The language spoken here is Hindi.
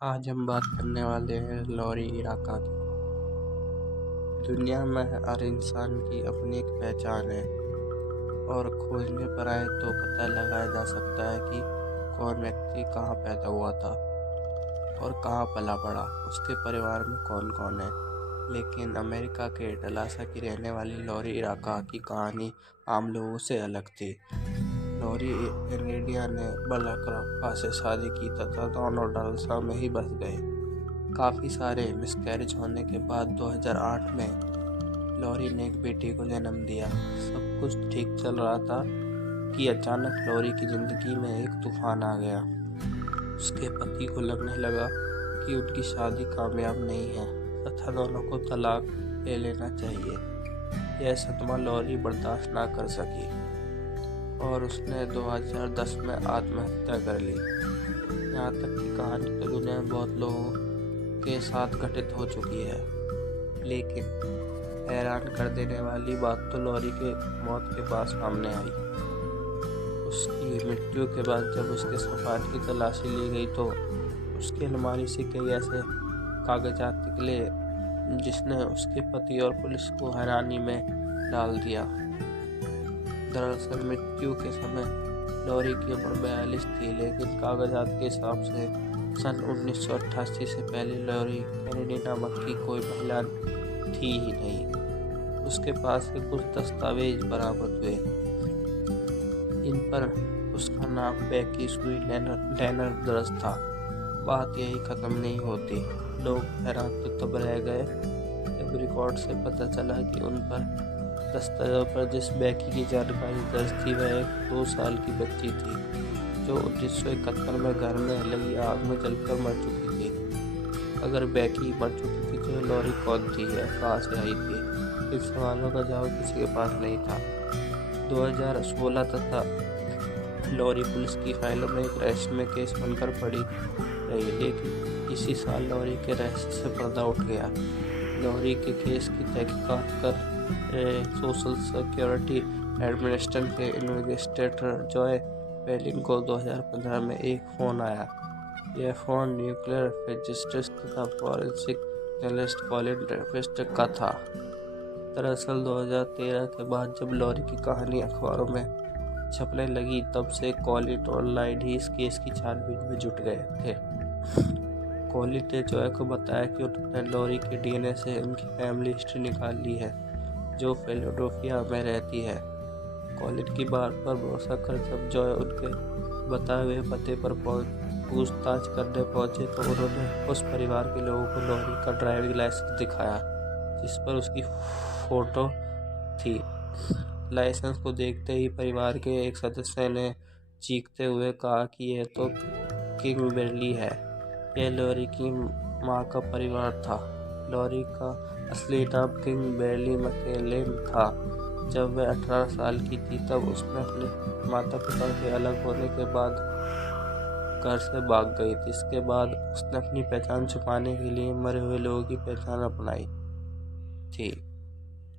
आज हम बात करने वाले हैं लॉरी इराका की। दुनिया में हर इंसान की अपनी एक पहचान है और खोजने पर आए तो पता लगाया जा सकता है कि कौन व्यक्ति कहाँ पैदा हुआ था और कहाँ पला बड़ा, उसके परिवार में कौन कौन है। लेकिन अमेरिका के डलासा की रहने वाली लॉरी इराका की कहानी आम लोगों से अलग थी। लॉरी एरेडिया ने बलाक्रफा से शादी की तथा दोनों डलासा में ही बस गए। काफ़ी सारे मिसकैरेज होने के बाद 2008 में लॉरी ने एक बेटी को जन्म दिया। सब कुछ ठीक चल रहा था कि अचानक लॉरी की ज़िंदगी में एक तूफान आ गया। उसके पति को लगने लगा कि उनकी शादी कामयाब नहीं है तथा दोनों को तलाक ले लेना चाहिए। यह सदमा लॉरी बर्दाश्त ना कर सकी और उसने 2010 में आत्महत्या कर ली। यहाँ तक की कहानी तो दुनिया में बहुत लोगों के साथ घटित हो चुकी है, लेकिन हैरान कर देने वाली बात तो लॉरी के मौत के बाद सामने आई। उसकी मृत्यु के बाद जब उसके सामान की तलाशी ली गई तो उसकी अलमारी से कई ऐसे कागजात निकले जिसने उसके पति और पुलिस को हैरानी में डाल दिया। दरअसल मृत्यु के समय लॉरी की उम्र 42 थी, लेकिन कागजात के हिसाब से सन 1988 से पहले लॉरी कैनेडी नामक की कोई महिला थी ही नहीं। उसके पास से कुछ दस्तावेज बरामद हुए। इन पर उसका नाम बेकी सुई डैनर दर्ज था। बात यही ख़त्म नहीं होती। लोग हैरान तो तब रह गए जब रिकॉर्ड से पता चला कि उन पर दस्तावेजों पर जिस बेकी की जानकारी दर्ज थी वह एक 2 साल की बच्ची थी जो 1971 में घर में लगी आग में जलकर मर चुकी थी। अगर बेकी मर चुकी थी तो लॉरी कौन थी या कहाँ से आई थी? इन सवालों का जवाब किसी के पास नहीं था। 2016 तथा लॉरी पुलिस की फाइलों में एक रहस्यमय केस बनकर पड़ी रही, लेकिन इसी साल लॉरी के रहस्य से पर्दा उठ गया। लॉरी के केस की तहकीकात कर रहे सोशल सिक्योरिटी एडमिनिस्ट्रेशन के इन्वेस्टिगेटर जॉय पेलिन को 2015 में एक फ़ोन आया। यह फ़ोन न्यूक्लियर फिजिसिस्ट तथा फॉरेंसिक एनालिस्ट कॉलिन ट्रेविस का था। दरअसल 2013 के बाद जब लॉरी की कहानी अखबारों में छपने लगी तब से कॉलिन और लाइड ही इस केस की छानबीन में जुट गए थे। कॉलिन ने जॉय को बताया कि उन्होंने लॉरी के डीएनए से उनकी फैमिली हिस्ट्री निकाल ली है जो फिलाडेल्फिया में रहती है। कॉलिन की बात पर भरोसा कर जब जॉय उनके बताए हुए पते पर पूछताछ करने पहुंचे तो उन्होंने उस परिवार के लोगों को लॉरी का ड्राइविंग लाइसेंस दिखाया जिस पर उसकी फ़ोटो थी। लाइसेंस को देखते ही परिवार के एक सदस्य ने चीखते हुए कहा कि यह तो किंग बेरली है। यह लॉरी की मां का परिवार था। लॉरी का असली नाम किंग बेरली मैकलेन था। जब वह 18 साल की थी तब उसने अपने माता पिता के अलग होने के बाद घर से भाग गई थी। इसके बाद उसने अपनी पहचान छुपाने के लिए मरे हुए लोगों की पहचान अपनाई थी।